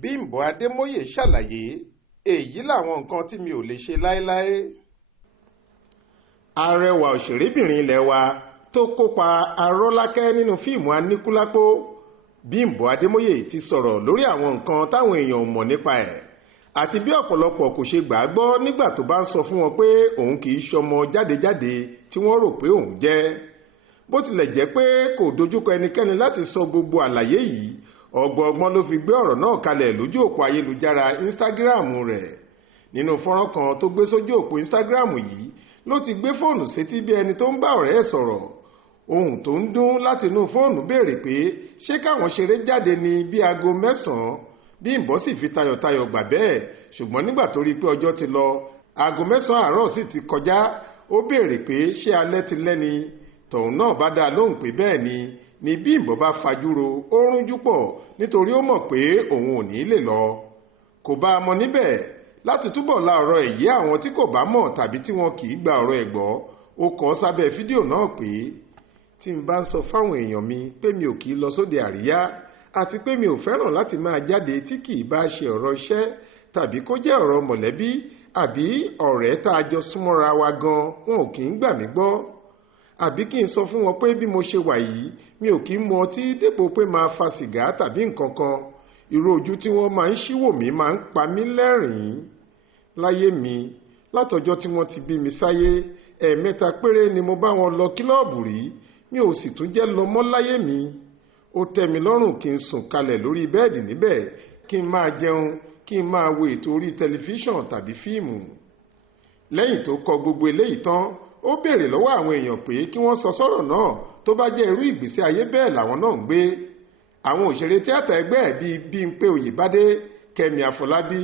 Bimbọ Ademoye ṣàlàyé èyí làwọn nǹkan tí mi ò lè ṣe láéláé. Arẹwà òṣèrébìnrin ilẹ̀ wa tó kópa arọ́lákẹ́ nínú fíìmù Aníkúlápó Bimbọ Ademoye ti sọ̀rọ̀ lórí àwọn nǹkan táwọn èèyàn mọ̀ nípa ẹ̀ àti bí ọ̀pọ̀lọpọ̀ kò ṣe gbà á gbọ́ nígbà tó bá ń sọ fún wọn pé òun kì í ṣọmọ jádejáde tí wọ́n rò pé òun jẹ́. Bó tilẹ̀ jẹ́ pé kò dojúkọ ẹnikẹ́ni láti sọ gbogbo àlàyé yìí, ọgbọ́n ló fi gbé ọ̀rọ̀ náà kalẹ̀ lójú òpó ayélujára Instagram rẹ̀. Nínú fọ́nrán kan tó gbé sójú òpó Instagram yìí ló ti gbé fóònù sétí bí ẹni tó ń bá ọ̀rẹ́ ẹ̀ sọ̀rọ̀. Ohùn tó ń dún látinú fóònù béèrè pé ṣé káwọn ṣeré jáde ní bí aago 9. Bimbọ sì fi tayọ̀tayọ̀ gbà bẹ́ẹ̀, ṣùgbọ́n nígbà tó rí pé ọjọ́ ti lọ, aago 9 àárọ̀ sì ti kọjá, ó béèrè pé ṣé alẹ́ ti lẹ́ni. Tọ̀hún náà bá dá lóhùn pé bẹ́ẹ̀ ni Bimbọ bá fajúro, ó rúnjú pọ̀ nítorí ó mọ̀ pé òun ò ní lè lọ. Kò bá a mọ níbẹ̀ láti túbọ̀ la ọ̀rọ̀ èyí àwọn tí kò bá mọ̀ tàbí tí wọn kì í gba ọ̀rọ̀ ẹ̀ gbọ́. Ó kọ sábẹ́ fídíò náà pé tí n bá ń sọ fáwọn èèyàn mi pé mi ò kì í lọ sóde àríyá àti pé mi ò fẹ́ràn láti máa jáde tí kì í bá ṣe ọ̀rọ̀ iṣẹ́ tàbí kó jẹ́ ọ̀rọ̀ mọ̀lẹ́bí àbí ọ̀rẹ́ tá a jọ súnmọ́ra wa gan, wọn ò kì í gbà mí gbọ́. Àbí kí n sọ fún wọn pé bí mo ṣe wà yìí mi ò kì í mu ọtí dépò pé máa fa sìgá tàbí nǹkan kan. Irú ojú tí wọ́n máa ń ṣíwò mí máa ń pa mí lẹ́rìn-ín. Láyé mi, látọjọ́ tí wọ́n ti bí mi sáyé, ẹ̀ẹ̀mẹ́ta péré ni mo bá wọn lọ kílọ̀ọ̀bù rí, mi ò sì tún jẹ́ lọ mọ́ láyé mi. Ó tẹ́ mi lọ́rùn kí n sùn kalẹ̀ lórí bẹ́ẹ̀dì níbẹ̀, kí n máa jẹun, kí n máa wo ètò orí tẹlifíṣàn tàbí fíìmù. Lẹ́yìn tó kọ gbogbo eléyìí tán, ó béèrè lọ́wọ́ àwọn èèyàn pé kí wọ́n sọ sọ́rọ̀ náà tó bá jẹ́ irú ìgbésí ayé bẹ́ẹ̀ làwọn náà ń gbé. Àwọn òṣèré tíátà ẹgbẹ́ ẹ̀ bíi Bímpé Oyèbádé, Kẹ́mi Àfọlábí,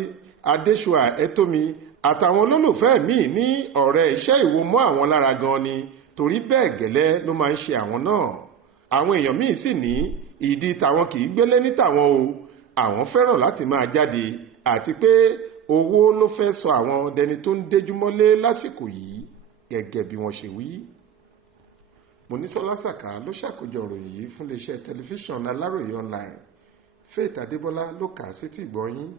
Adéṣùà Ẹ̀tómi àtàwọn olólùfẹ́ míì ní ọ̀rẹ́ iṣẹ́ ìwo mọ́ àwọn lára gan ni, torí bẹ́ẹ̀ gẹ́lẹ́ ló máa ń ṣe àwọn náà. Àwọn èèyàn míì sì ní ìdí tàwọn kì í gbélé ní tàwọn o, àwọn fẹ́ràn láti máa jáde àti pé owó ló fẹ́ sọ àwọn dẹni tó ń déjúmọ́lé lásìkò yìí, gẹ́gẹ́ bí wọ́n ṣe wí. Monísọ́lá Sàká ló ṣàkójọ ìròyìn yìí fún iléeṣẹ́ tẹlifíṣàn Aláròyé online. Faith Adébọ́lá ló kà á sétí ìgbọ́ yín.